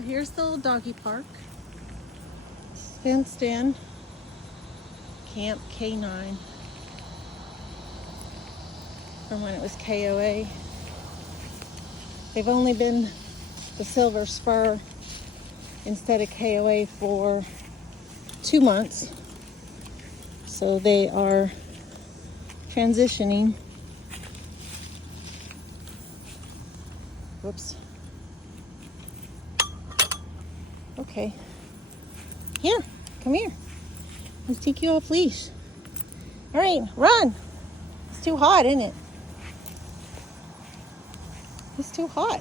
So here's the little doggy park. It's fenced in. Camp K9. From when it was KOA. They've only been the Silver Spur instead of KOA for 2 months. So they are transitioning. Whoops. Okay. Here, come here. Let's take you off leash. All right, run. It's too hot, isn't it? It's too hot.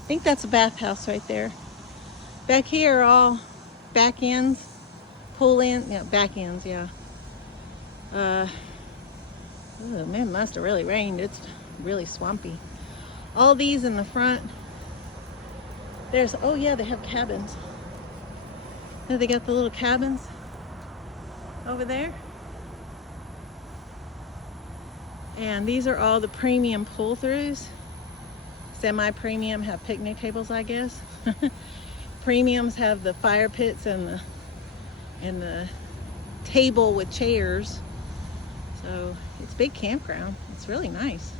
I think that's a bathhouse right there. Back here are all back ends, pull in, yeah, back ends, yeah. Oh, man, must have really rained. It's really swampy. All these in the front. There's, oh yeah, they have cabins. Oh, they got the little cabins over there. And these are all the premium pull-throughs. Semi-premium have picnic tables, I guess. Premiums have the fire pits and the table with chairs. So it's a big campground. It's really nice.